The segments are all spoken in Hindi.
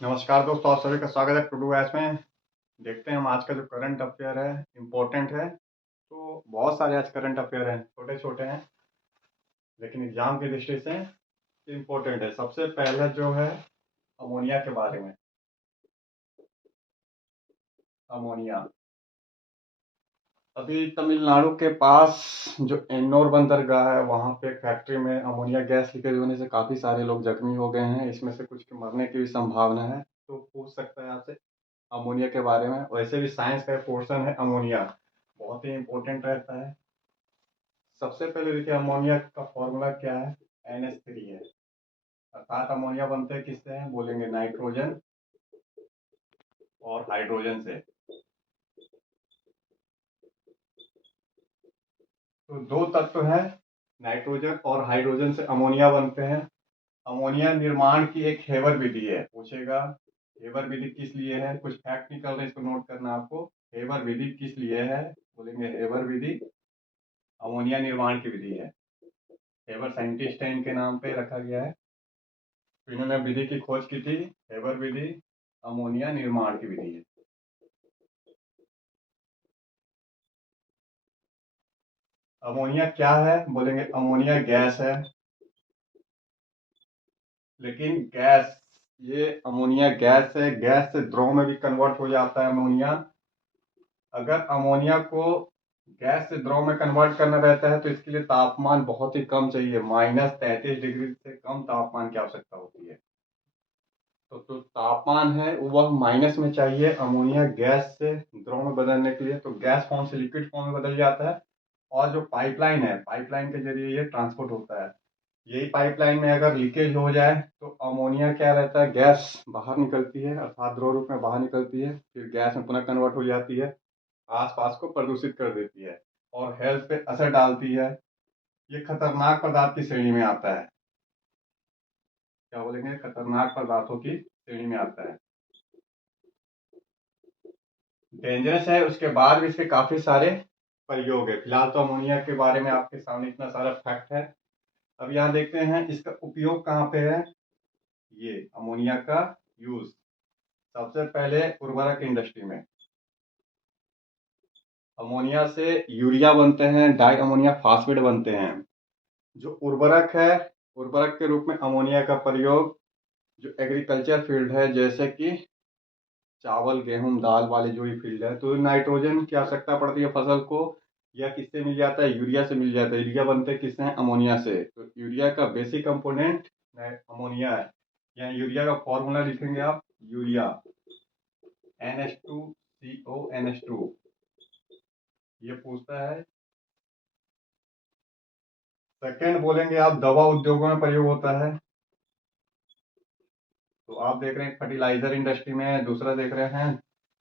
नमस्कार दोस्तों, आप सभी का स्वागत है टुडू ऐस में। देखते हैं हम आज का जो करंट अफेयर है इम्पोर्टेंट है। तो बहुत सारे आज करंट अफेयर हैं, छोटे छोटे हैं लेकिन एग्जाम की दृष्टि से इम्पोर्टेंट है। सबसे पहला जो है अमोनिया के बारे में। अमोनिया अभी तमिलनाडु के पास जो एन्नोर बंदरगाह है वहाँ पे एक फैक्ट्री में अमोनिया गैस लीकेज होने से काफ़ी सारे लोग जख्मी हो गए हैं। इसमें से कुछ के मरने की भी संभावना है। तो पूछ सकता है आपसे अमोनिया के बारे में। वैसे भी साइंस का पोर्शन है अमोनिया, बहुत ही इम्पोर्टेंट रहता है। सबसे पहले देखिए अमोनिया का फॉर्मूला क्या है। NH3 है। अर्थात अमोनिया बनते हैं किससे हैं, बोलेंगे नाइट्रोजन और हाइड्रोजन से। तो दो तत्व हैं, नाइट्रोजन और हाइड्रोजन से अमोनिया बनते हैं। अमोनिया निर्माण की एक हेबर विधि है। पूछेगा हेबर विधि किस लिए है, कुछ फैक्ट निकल रहे हैं, इसको नोट करना आपको। हेबर विधि किस लिए है, बोलेंगे हेबर विधि अमोनिया निर्माण की विधि है। हेबर साइंटिस्ट है, इनके नाम पे रखा गया है। तो इन्होंने विधि की खोज की थी। हेबर विधि अमोनिया निर्माण की विधि है। अमोनिया क्या है, बोलेंगे अमोनिया गैस है। लेकिन गैस, ये अमोनिया गैस है, गैस से द्रव में भी कन्वर्ट हो जाता है अमोनिया। अगर अमोनिया को गैस से द्रव में कन्वर्ट करना रहता है तो इसके लिए तापमान बहुत ही कम चाहिए। -33 डिग्री से कम तापमान की आवश्यकता होती है। तो जो तापमान है वह माइनस में चाहिए अमोनिया गैस से द्रव में बदलने के लिए। तो गैस फॉर्म से लिक्विड फॉर्म में बदल जाता है। और जो पाइपलाइन है, पाइपलाइन के जरिए ये ट्रांसपोर्ट होता है। यही पाइपलाइन में अगर लीकेज हो जाए तो अमोनिया क्या रहता है, गैस बाहर निकलती है, अर्थात द्रव रूप में बाहर निकलती है, फिर गैस में पुनः कन्वर्ट हो जाती है, आसपास को प्रदूषित कर देती है और हेल्थ पे असर डालती है। ये खतरनाक पदार्थ की श्रेणी में आता है। क्या बोलेंगे, खतरनाक पदार्थों की श्रेणी में आता है। डेंजरस है, उसके बाद भी इसके काफी सारे प्रयोग है। फिलहाल तो अमोनिया के बारे में आपके सामने इतना सारा फैक्ट है। अब यहाँ देखते हैं इसका उपयोग कहाँ पे है। ये अमोनिया का यूज सबसे पहले उर्वरक इंडस्ट्री में। अमोनिया से यूरिया बनते हैं, डाई अमोनिया फास्फेट बनते हैं। जो उर्वरक है, उर्वरक के रूप में अमोनिया का प्रयोग जो एग्रीकल्चर फील्ड है, जैसे कि चावल गेहूं दाल वाले जो भी फील्ड है, तो नाइट्रोजन की आवश्यकता पड़ती है फसल को। या किससे मिल जाता है, यूरिया से मिल जाता है। यूरिया बनते हैं किससे, अमोनिया से। तो यूरिया का बेसिक कंपोनेंट अमोनिया है। यहाँ यूरिया का फॉर्मूला लिखेंगे आप, यूरिया NH2CO NH2। ये पूछता है। सेकेंड बोलेंगे आप, दवा उद्योगों में प्रयोग होता है। तो आप देख रहे हैं फर्टिलाइजर इंडस्ट्री में। दूसरा देख रहे हैं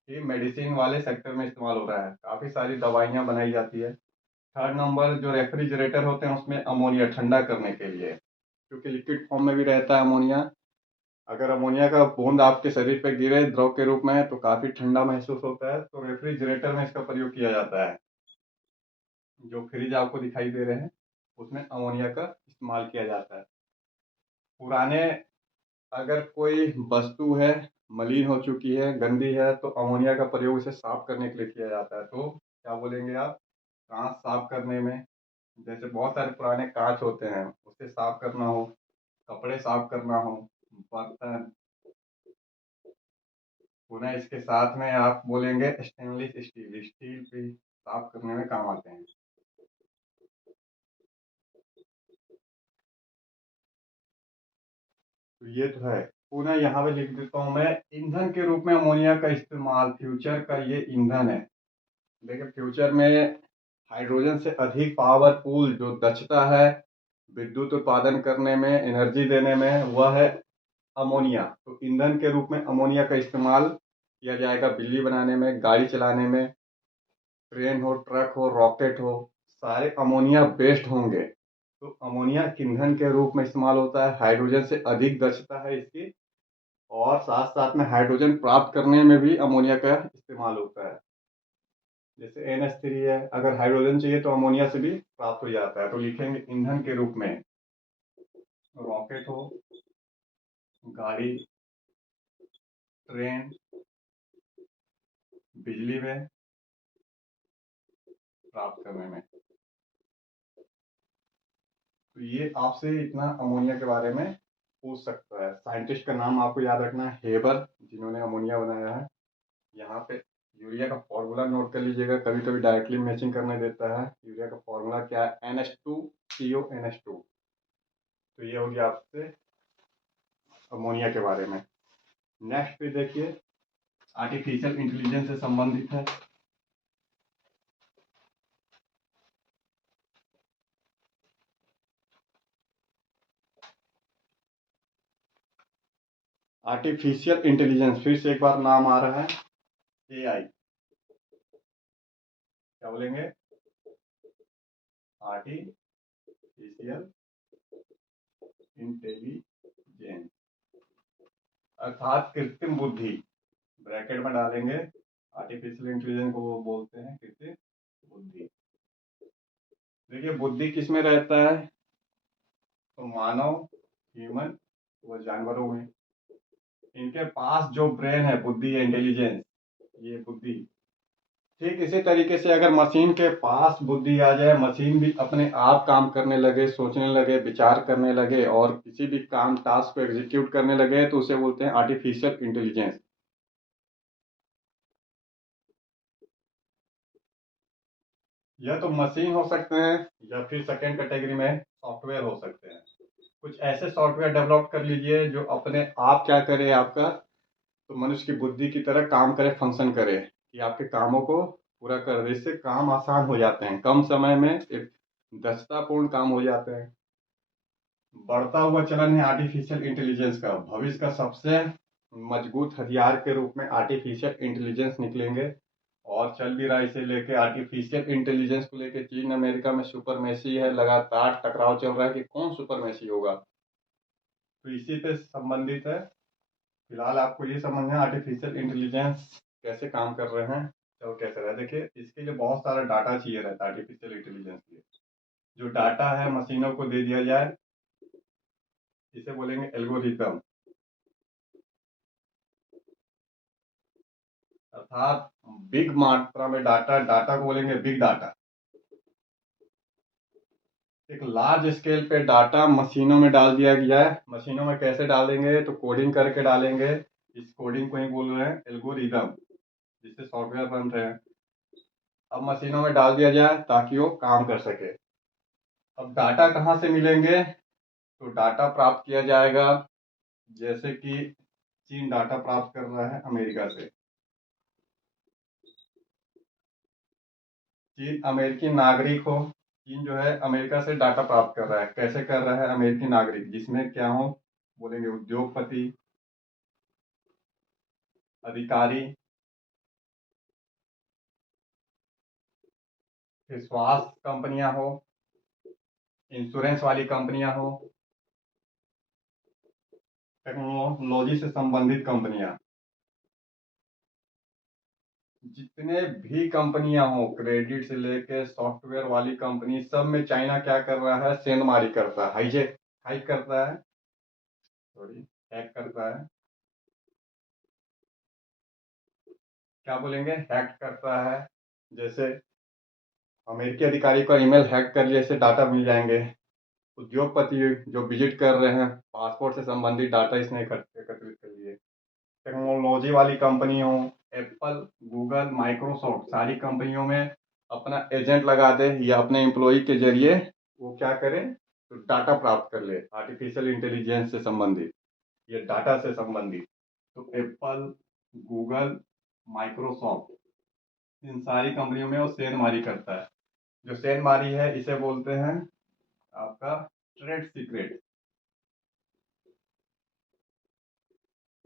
कि मेडिसिन वाले सेक्टर में इस्तेमाल हो रहा है, काफ़ी सारी दवाइयाँ बनाई जाती है। थर्ड नंबर, जो रेफ्रिजरेटर होते हैं उसमें अमोनिया ठंडा करने के लिए, क्योंकि लिक्विड फॉर्म में भी रहता है अमोनिया। अगर अमोनिया का बूंद आपके शरीर पर गिरे द्रव के रूप में तो काफ़ी ठंडा महसूस होता है। तो रेफ्रिजरेटर में इसका प्रयोग किया जाता है। जो फ्रिज आपको दिखाई दे रहे हैं उसमें अमोनिया का इस्तेमाल किया जाता है। पुराने, अगर कोई वस्तु है मलिन हो चुकी है, गंदी है, तो अमोनिया का प्रयोग इसे साफ करने के लिए किया जाता है। तो क्या बोलेंगे आप, कांच साफ करने में, जैसे बहुत सारे पुराने कांच होते हैं उसे साफ करना हो, कपड़े साफ करना हो, बर्तन, पुनः इसके साथ में आप बोलेंगे स्टेनलेस स्टील, स्टील भी साफ करने में काम आते हैं। तो ये तो है। पुनः यहाँ पे लिख देता हूँ मैं, ईंधन के रूप में अमोनिया का इस्तेमाल, फ्यूचर का ये ईंधन है। देखिए फ्यूचर में हाइड्रोजन से अधिक पावरफुल जो दक्षता है विद्युत उत्पादन करने में, एनर्जी देने में, वह है अमोनिया। तो ईंधन के रूप में अमोनिया का इस्तेमाल किया जाएगा, बिजली बनाने में, गाड़ी चलाने में, ट्रेन हो, ट्रक हो, रॉकेट हो, सारे अमोनिया बेस्ड होंगे। तो अमोनिया ईंधन के रूप में इस्तेमाल होता है। हाइड्रोजन से अधिक दक्षता है इसकी, और साथ साथ में हाइड्रोजन प्राप्त करने में भी अमोनिया का इस्तेमाल होता है। जैसे NH3 है, अगर हाइड्रोजन चाहिए तो अमोनिया से भी प्राप्त हो जाता है। तो लिखेंगे ईंधन के रूप में रॉकेट हो, गाड़ी, ट्रेन, बिजली में, प्राप्त करने में। तो ये आपसे इतना अमोनिया के बारे में पूछ सकता है। साइंटिस्ट का नाम आपको याद रखना है, हेबर, जिन्होंने अमोनिया बनाया है। यहाँ पे यूरिया का फॉर्मूला नोट कर लीजिएगा, कभी कभी डायरेक्टली मैचिंग करने देता है। यूरिया का फॉर्मूला क्या है? NH2CONH2। तो ये हो गया आपसे अमोनिया के बारे में। नेक्स्ट पे देखिए, आर्टिफिशियल इंटेलिजेंस से संबंधित है। आर्टिफिशियल इंटेलिजेंस, फिर से एक बार नाम आ रहा है, AI। क्या बोलेंगे? आर्टिफिशियल इंटेलिजेंस अर्थात कृत्रिम बुद्धि। ब्रैकेट में डालेंगे, आर्टिफिशियल इंटेलिजेंस को वो बोलते हैं कृत्रिम बुद्धि। देखिए बुद्धि किस में रहता है? तो मानव, ह्यूमन व जानवरों में। इनके पास जो ब्रेन है, बुद्धि है, इंटेलिजेंस, ये बुद्धि। ठीक इसी तरीके से अगर मशीन के पास बुद्धि आ जाए, मशीन भी अपने आप काम करने लगे, सोचने लगे, विचार करने लगे और किसी भी काम, टास्क को एग्जीक्यूट करने लगे, तो उसे बोलते हैं आर्टिफिशियल इंटेलिजेंस। या तो मशीन हो सकते हैं या फिर सेकेंड कैटेगरी में सॉफ्टवेयर हो सकते हैं। कुछ ऐसे सॉफ्टवेयर डेवलप कर लीजिए जो अपने आप क्या करे, आपका तो मनुष्य की बुद्धि की तरह काम करे, फंक्शन करे, कि आपके कामों को पूरा कर दे। इससे काम आसान हो जाते हैं, कम समय में एक दक्षतापूर्ण काम हो जाते हैं। बढ़ता हुआ चलन है आर्टिफिशियल इंटेलिजेंस का। भविष्य का सबसे मजबूत हथियार के रूप में आर्टिफिशियल इंटेलिजेंस निकलेंगे और चल भी रहा है। इसे लेके, आर्टिफिशियल इंटेलिजेंस को लेके चीन अमेरिका में सुपरमेसी है, लगातार टकराव चल रहा है कि कौन सुपरमेसी होगा। तो इसी पे संबंधित है। फिलहाल आपको ये समझना है आर्टिफिशियल इंटेलिजेंस कैसे काम कर रहे हैं और कैसे रहा है। देखिए इसके लिए बहुत सारा डाटा चाहिए रहता है आर्टिफिशियल इंटेलिजेंस के लिए। जो डाटा है मशीनों को दे दिया जाए, इसे बोलेंगे एल्गोरिथम। अर्थात बिग मात्रा में डाटा, डाटा को बोलेंगे बिग डाटा। एक लार्ज स्केल पे डाटा मशीनों में डाल दिया गया है। मशीनों में कैसे डालेंगे? तो कोडिंग करके डालेंगे। इस कोडिंग को ही बोल रहे हैं एल्गोरिथम, जिससे सॉफ्टवेयर बन रहे हैं। अब मशीनों में डाल दिया जाए ताकि वो काम कर सके। अब डाटा कहाँ से मिलेंगे? तो डाटा प्राप्त किया जाएगा, जैसे कि चीन डाटा प्राप्त कर रहा है अमेरिका से। चीन अमेरिकी नागरिक हो, चीन जो है अमेरिका से डाटा प्राप्त कर रहा है। कैसे कर रहा है? अमेरिकी नागरिक, जिसमें क्या हो, बोलेंगे उद्योगपति, अधिकारी, फिर स्वास्थ्य कंपनियां हो, इंश्योरेंस वाली कंपनियां हो, टेक्नोलॉजी से संबंधित कंपनियां, जितने भी कंपनियां हो, क्रेडिट से लेके सॉफ्टवेयर वाली कंपनी, सब में चाइना क्या कर रहा है? सेंधमारी करता है, हाईजेक, हाइक करता है, सॉरी, हैक करता है। क्या बोलेंगे? हैक करता है। जैसे अमेरिकी अधिकारी का ईमेल हैक कर लिए, इससे डाटा मिल जाएंगे। उद्योगपति जो विजिट कर रहे हैं, पासपोर्ट से संबंधित डाटा इसने एकत्रित कर लिए। टेक्नोलॉजी वाली कंपनी हो, एप्पल, गूगल, माइक्रोसॉफ्ट, सारी कंपनियों में अपना एजेंट लगा दे या अपने एम्प्लॉय के जरिए वो क्या करे? तो डाटा प्राप्त कर ले आर्टिफिशियल इंटेलिजेंस से संबंधित या डाटा से संबंधित। तो एप्पल, गूगल, माइक्रोसॉफ्ट, इन सारी कंपनियों में वो सेंधमारी करता है। जो सेंधमारी है इसे बोलते हैं आपका ट्रेड सीक्रेट।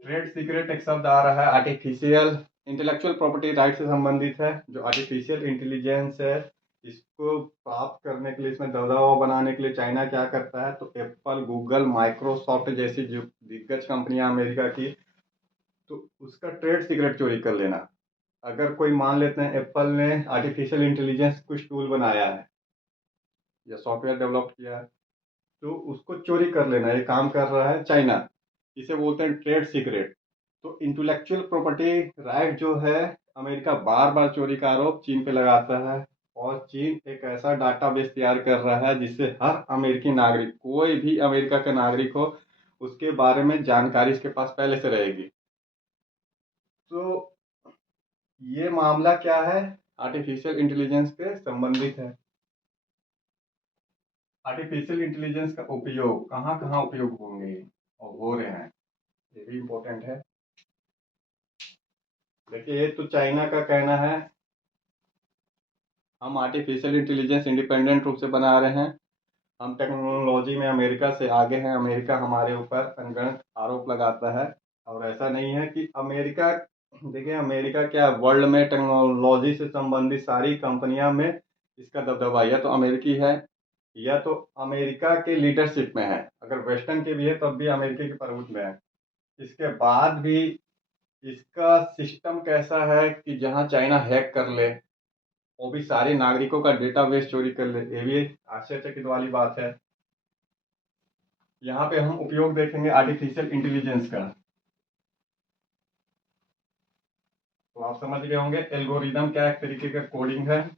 ट्रेड सीक्रेट एक शब्द आ रहा है आर्टिफिशियल इंटेलेक्चुअल प्रॉपर्टी राइट से संबंधित है। जो आर्टिफिशियल इंटेलिजेंस है, इसको प्राप्त करने के लिए, इसमें दबदबा बनाने के लिए चाइना क्या करता है? तो एप्पल, गूगल, माइक्रोसॉफ्ट जैसी जो दिग्गज कंपनियां अमेरिका की, तो उसका ट्रेड सीक्रेट चोरी कर लेना। अगर कोई मान लेते हैं एप्पल ने आर्टिफिशियल इंटेलिजेंस कुछ टूल बनाया है या सॉफ्टवेयर डेवलप किया है, तो उसको चोरी कर लेना, ये काम कर रहा है चाइना। इसे बोलते हैं ट्रेड सीक्रेट। तो इंटेलेक्चुअल प्रॉपर्टी राइट जो है, अमेरिका बार बार चोरी का आरोप चीन पे लगाता है। और चीन एक ऐसा डाटाबेस तैयार कर रहा है जिससे हर अमेरिकी नागरिक, कोई भी अमेरिका का नागरिक हो, उसके बारे में जानकारी इसके पास पहले से रहेगी। तो ये मामला क्या है, आर्टिफिशियल इंटेलिजेंस के संबंधित है। आर्टिफिशियल इंटेलिजेंस का उपयोग कहाँ कहाँ उपयोग होंगे और हो रहे हैं, ये भी इम्पोर्टेंट है। देखिए, ये तो चाइना का कहना है हम आर्टिफिशियल इंटेलिजेंस इंडिपेंडेंट रूप से बना रहे हैं, हम टेक्नोलॉजी में अमेरिका से आगे हैं, अमेरिका हमारे ऊपर अनगढ़ंत आरोप लगाता है। और ऐसा नहीं है कि अमेरिका, देखिए अमेरिका क्या, वर्ल्ड में टेक्नोलॉजी से संबंधित सारी कंपनियां में इसका दबदबा या तो अमेरिकी है या तो अमेरिका के लीडरशिप में है। अगर वेस्टर्न के भी है तब भी अमेरिका के प्रभुत्व में है। इसके बाद भी इसका सिस्टम कैसा है कि जहां चाइना हैक कर ले, वो भी सारे नागरिकों का डेटाबेस चोरी कर ले, ये भी एक आश्चर्यचकित वाली बात है। यहाँ पे हम उपयोग देखेंगे आर्टिफिशियल इंटेलिजेंस का। तो आप समझ गए होंगे एल्गोरिदम क्या एक तरीके का कोडिंग है।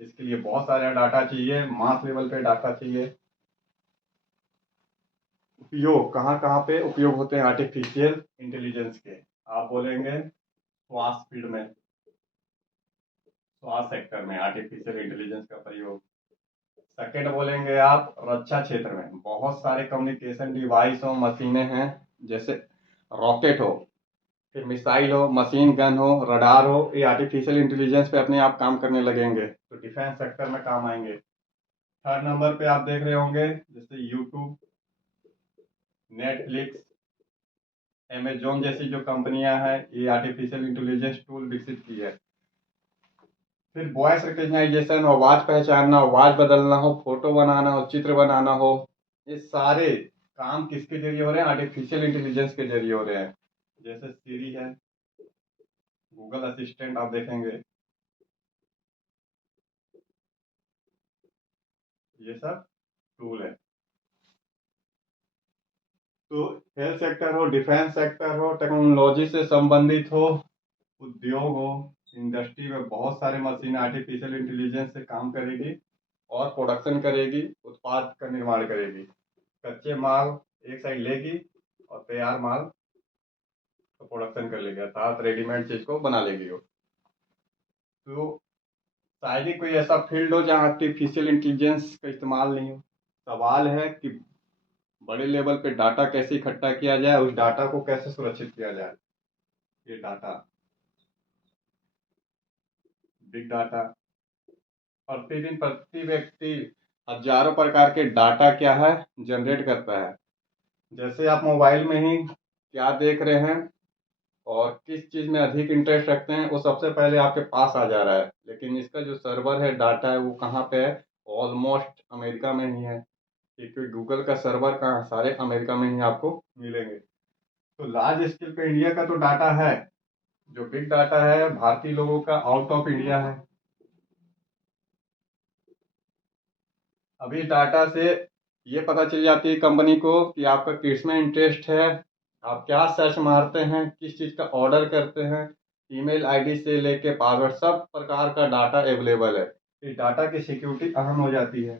इसके लिए बहुत सारा डाटा चाहिए, मास लेवल पे डाटा चाहिए। उपयोग कहाँ कहाँ पे उपयोग होते हैं आर्टिफिशियल इंटेलिजेंस के, आप बोलेंगे स्वास्थ्य फील्ड में, स्वास्थ्य सेक्टर में आर्टिफिशियल इंटेलिजेंस का प्रयोग। सेकेंड बोलेंगे आप रक्षा क्षेत्र में, बहुत सारे कम्युनिकेशन डिवाइस हो, मशीनें हैं, जैसे रॉकेट हो, फिर मिसाइल हो, मशीन गन हो, रडार हो, ये आर्टिफिशियल इंटेलिजेंस पे अपने आप काम करने लगेंगे तो डिफेंस सेक्टर में काम आएंगे। थर्ड नंबर पे आप देख रहे होंगे जैसे यूट्यूब, नेटफ्लिक्स, अमेजोन जैसी जो कंपनियां हैं, ये आर्टिफिशियल इंटेलिजेंस टूल विकसित की है। फिर वॉइस रिकग्नाइजेशन, आवाज पहचानना, आवाज बदलना हो, फोटो बनाना हो, चित्र बनाना हो, ये सारे काम किसके जरिए हो रहे हैं, आर्टिफिशियल इंटेलिजेंस के जरिए हो रहे हैं। जैसे सीरी है, गूगल असिस्टेंट आप देखेंगे, ये सब टूल है। तो हेल्थ सेक्टर हो, डिफेंस सेक्टर हो, टेक्नोलॉजी से संबंधित हो, उद्योग हो, इंडस्ट्री में बहुत सारे मशीन आर्टिफिशियल इंटेलिजेंस से काम करेगी और प्रोडक्शन करेगी, उत्पाद का निर्माण करेगी। कच्चे माल एक साइड लेगी और तैयार माल का प्रोडक्शन कर लेगी, अर्थात रेडीमेड चीज को बना लेगी वो। तो शायद ही कोई ऐसा फील्ड हो जहाँ आर्टिफिशियल इंटेलिजेंस का इस्तेमाल नहीं हो। सवाल है कि बड़े लेवल पे डाटा कैसे इकट्ठा किया जाए, उस डाटा को कैसे सुरक्षित किया जाए। ये डाटा, बिग डाटा, प्रतिदिन प्रति व्यक्ति हजारों प्रकार के डाटा क्या है जनरेट करता है। जैसे आप मोबाइल में ही क्या देख रहे हैं और किस चीज में अधिक इंटरेस्ट रखते हैं, वो सबसे पहले आपके पास आ जा रहा है। लेकिन इसका जो सर्वर है, डाटा है, वो कहाँ पे है, ऑलमोस्ट अमेरिका में ही है, क्योंकि गूगल का सर्वर कहाँ, सारे अमेरिका में ही आपको मिलेंगे। तो लार्ज स्केल पे इंडिया का तो डाटा है, जो बिग डाटा है भारतीय लोगों का आउट ऑफ इंडिया है। अभी डाटा से ये पता चल जाती है कंपनी को कि आपका किस में इंटरेस्ट है, आप क्या सर्च मारते हैं, किस चीज़ का ऑर्डर करते हैं, ईमेल आईडी से लेके पासवर्ड, सब प्रकार का डाटा अवेलेबल है। इस डाटा की सिक्योरिटी अहम हो जाती है।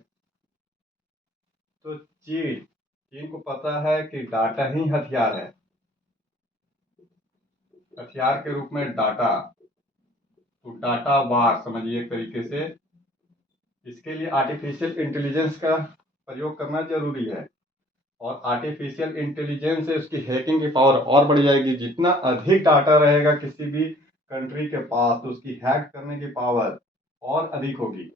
तो चीन चीन को पता है कि डाटा ही हथियार है, हथियार के रूप में डाटा। तो डाटा वार समझिए एक तरीके से। इसके लिए आर्टिफिशियल इंटेलिजेंस का प्रयोग करना जरूरी है। और आर्टिफिशियल इंटेलिजेंस से उसकी हैकिंग की पावर और बढ़ जाएगी। जितना अधिक डाटा रहेगा किसी भी कंट्री के पास, तो उसकी हैक करने की पावर और अधिक होगी।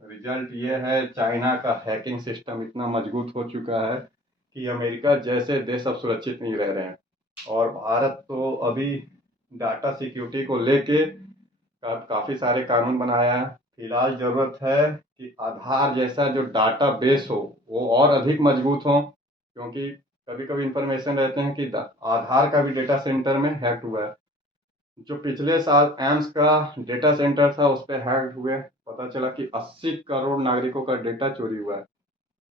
रिजल्ट ये है, चाइना का हैकिंग सिस्टम इतना मजबूत हो चुका है कि अमेरिका जैसे देश अब सुरक्षित नहीं रह रहे हैं। और भारत तो अभी डाटा सिक्योरिटी को लेके काफ़ी सारे कानून बनाया है। फिलहाल ज़रूरत है कि आधार जैसा जो डाटा बेस हो वो और अधिक मजबूत हो, क्योंकि कभी कभी इंफॉर्मेशन रहते हैं कि आधार का भी डेटा सेंटर में हैक हुआ है। जो पिछले साल एम्स का डेटा सेंटर था उस पर हैक हुए, पता चला कि 80 करोड़ नागरिकों का डेटा चोरी हुआ है।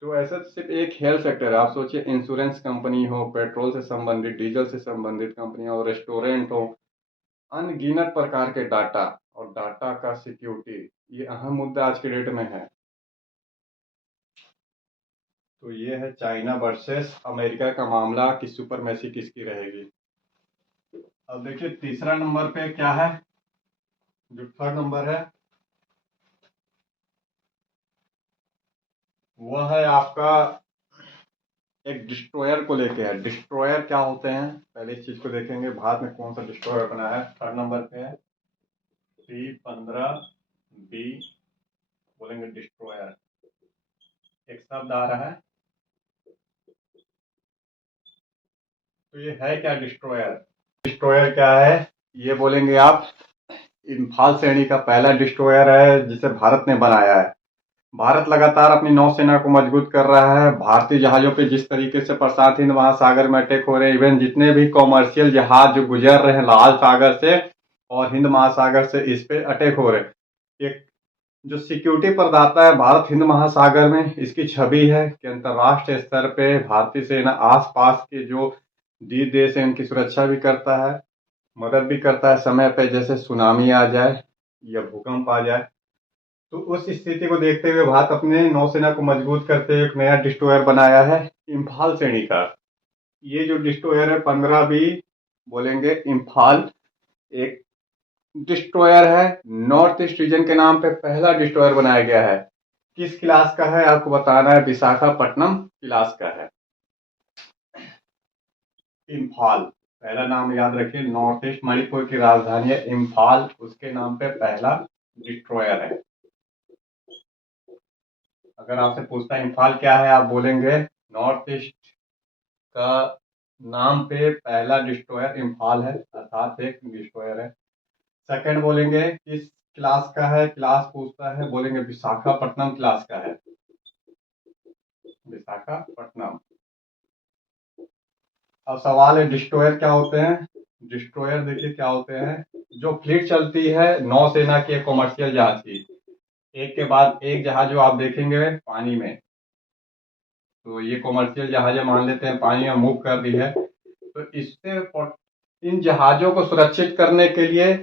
तो ऐसा तो सिर्फ एक हेल्थ सेक्टर है। आप सोचिए, इंश्योरेंस कंपनी हो, पेट्रोल से संबंधित, डीजल से संबंधित कंपनियां हो, रेस्टोरेंट हो, अनगिनत प्रकार के डाटा और डाटा का सिक्योरिटी, ये अहम मुद्दा आज के डेट में है। तो ये है चाइना वर्सेस अमेरिका का मामला कि सुपरमेसी किसकी रहेगी। अब देखिए तीसरा नंबर पे क्या है, जो थर्ड नंबर है वह है आपका एक डिस्ट्रॉयर को लेके है। डिस्ट्रॉयर क्या होते हैं, पहले इस चीज को देखेंगे, भारत में कौन सा डिस्ट्रॉयर बना है। थर्ड नंबर पे है C-15B, बोलेंगे डिस्ट्रॉयर। एक शब्द आ रहा है, तो ये है क्या डिस्ट्रॉयर। डिस्ट्रॉयर क्या है, ये बोलेंगे आप इम्फाल श्रेणी का पहला डिस्ट्रॉयर है जिसे भारत ने बनाया है। भारत लगातार अपनी नौसेना को मजबूत कर रहा है। भारतीय जहाजों पे जिस तरीके से प्रशांत हिंद महासागर में अटैक हो रहे हैं, इवन जितने भी कॉमर्शियल जहाज जो गुजर रहे हैं लाल सागर से और हिंद महासागर से, इस पे अटैक हो रहे हैं। एक जो सिक्योरिटी प्रदाता है भारत हिंद महासागर में, इसकी छवि है कि अंतर्राष्ट्रीय स्तर पे भारतीय सेना आसपास के जो द्वीप देश है उनकी सुरक्षा भी करता है, मदद भी करता है समय पे, जैसे सुनामी आ जाए या भूकंप आ जाए। तो उस स्थिति को देखते हुए भारत अपने नौसेना को मजबूत करते हुए एक नया डिस्ट्रॉयर बनाया है इम्फाल श्रेणी का। ये जो डिस्ट्रॉयर है 15B, बोलेंगे इम्फाल, एक डिस्ट्रॉयर है। नॉर्थ ईस्ट रीजन के नाम पे पहला डिस्ट्रॉयर बनाया गया है। किस क्लास का है आपको बताना है, विशाखापट्टनम क्लास का है। इम्फाल पहला नाम याद रखिए, नॉर्थ ईस्ट मणिपुर की राजधानी है इम्फाल, उसके नाम पे पहला डिस्ट्रॉयर है। अगर आपसे पूछता है इम्फाल क्या है, आप बोलेंगे नॉर्थ ईस्ट का नाम पे पहला डिस्ट्रॉयर इम्फाल है, अर्थात एक डिस्ट्रॉयर है। सेकंड बोलेंगे किस क्लास का है, क्लास पूछता है, बोलेंगे विशाखापट्टनम क्लास का है, विशाखापट्टनम। अब सवाल है डिस्ट्रॉयर क्या होते हैं। डिस्ट्रॉयर देखिए क्या होते हैं, जो फ्लीट चलती है नौसेना की कॉमर्शियल जहाज की, एक के बाद एक जहाज जो आप देखेंगे पानी में, तो ये कॉमर्शियल जहाज मान लेते हैं पानी में मूव कर रही है, तो इससे इन जहाजों को सुरक्षित करने के लिए,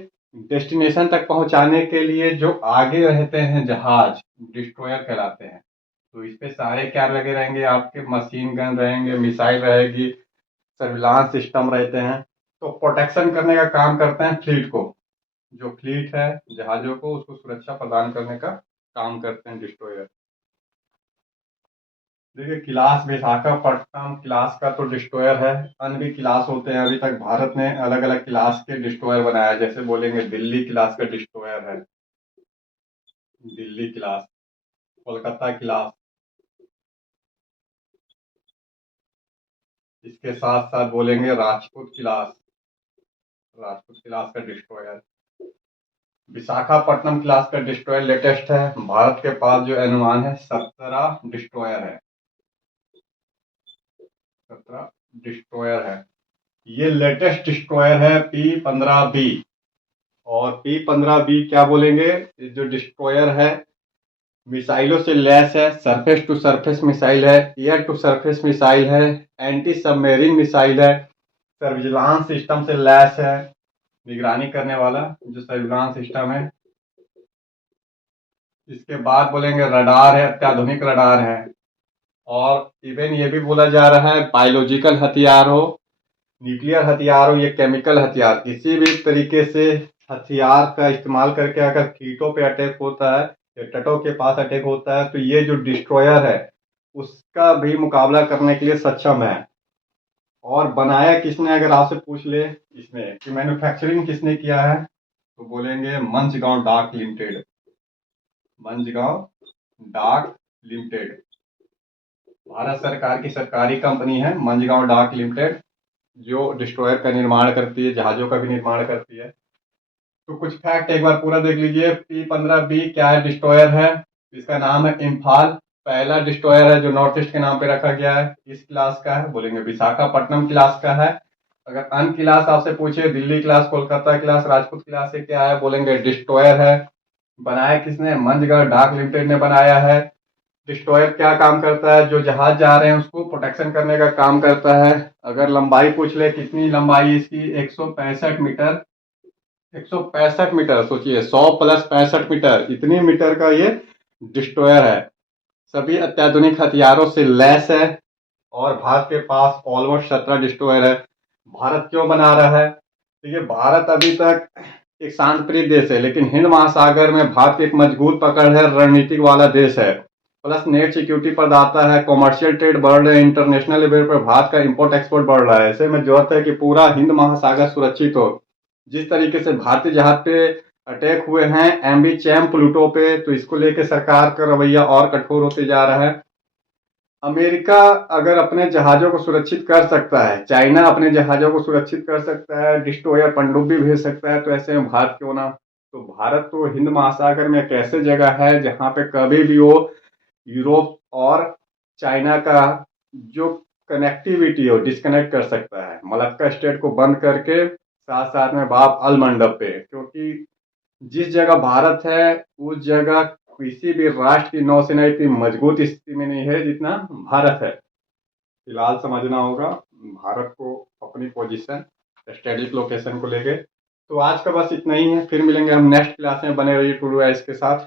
डेस्टिनेशन तक पहुंचाने के लिए जो आगे रहते हैं जहाज, डिस्ट्रॉयर कहलाते हैं। तो इस पे सारे क्या लगे रहेंगे, आपके मशीन गन रहेंगे, मिसाइल रहेगी, सर्विलांस सिस्टम रहते हैं। तो प्रोटेक्शन करने का काम करते हैं फ्लीट को, जो फ्लीट है जहाजों को उसको सुरक्षा प्रदान करने का काम करते हैं डिस्ट्रॉयर। देखिए क्लास विशाखापट्टनम क्लास का तो डिस्ट्रॉयर है, अन्य भी क्लास होते हैं। अभी तक भारत ने अलग अलग क्लास के डिस्ट्रॉयर बनाया, जैसे बोलेंगे दिल्ली क्लास का डिस्ट्रॉयर है, दिल्ली क्लास, कोलकाता क्लास, इसके साथ साथ बोलेंगे राजपूत क्लास, राजपूत क्लास का डिस्ट्रॉयर। विशाखापट्टनम क्लास का डिस्ट्रॉयर लेटेस्ट है, भारत के पास जो अनुमान है 17 डिस्ट्रॉयर है, 17 डिस्ट्रॉयर है। ये लेटेस्ट डिस्ट्रॉयर है P-15B। और P-15B क्या बोलेंगे, जो डिस्ट्रॉयर है मिसाइलों से लैस है, सरफेस टू सरफेस मिसाइल है, एयर टू सरफेस मिसाइल है, एंटी सबमेरीन मिसाइल है, सर्विलांस सिस्टम से लैस है, निगरानी करने वाला जो सर्विलांस सिस्टम है। इसके बाद बोलेंगे रडार है, अत्याधुनिक रडार है। और इवन ये भी बोला जा रहा है बायोलॉजिकल हथियार हो, न्यूक्लियर हथियार हो, ये केमिकल हथियार, किसी भी तरीके से हथियार का इस्तेमाल करके अगर कीटों पे अटैक होता है या तटों के पास अटैक होता है, तो ये जो डिस्ट्रॉयर है उसका भी मुकाबला करने के लिए सक्षम है। और बनाया किसने, अगर आपसे पूछ ले इसमें कि मैन्युफैक्चरिंग किसने किया है, तो बोलेंगे मंझगांव डाक लिमिटेड, मंझगांव डाक लिमिटेड, भारत सरकार की सरकारी कंपनी है मंझगांव डाक लिमिटेड, जो डिस्ट्रॉयर का निर्माण करती है, जहाजों का भी निर्माण करती है। तो कुछ फैक्ट एक बार पूरा देख लीजिए। P-15B क्या है, डिस्ट्रॉयर है, इसका नाम है इम्फाल, पहला डिस्ट्रॉयर है जो नॉर्थ ईस्ट के नाम पे रखा गया है। इस क्लास का है, बोलेंगे विशाखापट्टनम क्लास का है। अगर अन्य क्लास आपसे पूछे, Delhi class, Kolkata class, Rajput class, ये क्या है, बोलेंगे डिस्ट्रॉयर है। बनाया किसने, मंझगांव डाक लिमिटेड ने बनाया है। डिस्ट्रॉयर क्या काम करता है, जो जहाज जा रहे हैं उसको प्रोटेक्शन करने का काम करता है। अगर लंबाई पूछ ले, कितनी लंबाई इसकी, 165 मीटर। 165 मीटर, सोचिए 100 प्लस 65 मीटर, इतनी मीटर का ये डिस्ट्रॉयर है। सभी अत्याधुनिक हथियारों से लैस है और भारत के पास ऑलमोस्ट 17 डिस्ट्रॉयर है। भारत क्यों बना रहा है? देखिए, भारत अभी तक एक शांत प्रिय देश है, लेकिन हिंद महासागर में भारत की एक मजबूत पकड़ है, रणनीतिक वाला देश है, प्लस नेट सिक्योरिटी प्रदाता है, कॉमर्शियल ट्रेड बढ़ रहे हैं, इंटरनेशनल लेवल पर भारत का इंपोर्ट एक्सपोर्ट बढ़ रहा है। ऐसे में जरूरत है कि पूरा हिंद महासागर सुरक्षित हो। जिस तरीके से भारतीय जहाज पे अटैक हुए हैं एमवी चैम प्लूटो पे, तो इसको लेकर सरकार का रवैया और कठोर होते जा रहा है। अमेरिका अगर अपने जहाजों को सुरक्षित कर सकता है, चाइना अपने जहाजों को सुरक्षित कर सकता है, डिस्ट्रॉयर पनडुब्बी भेज सकता है, तो ऐसे में भारत क्यों ना? तो भारत तो हिंद महासागर में एक ऐसी जगह है जहां पे कभी भी वो यूरोप और चाइना का जो कनेक्टिविटी है डिस्कनेक्ट कर सकता है। मलक्का स्टेट को बंद करके साथ साथ में बाब अल मंडप पे, क्योंकि जिस जगह भारत है उस जगह किसी भी राष्ट्र की नौसेना इतनी मजबूत स्थिति में नहीं है जितना भारत है। फिलहाल समझना होगा भारत को अपनी पोजीशन, स्ट्रेटेजिक लोकेशन को लेके। तो आज का बस इतना ही है, फिर मिलेंगे हम नेक्स्ट क्लास में। बने रहिए टू डू के साथ।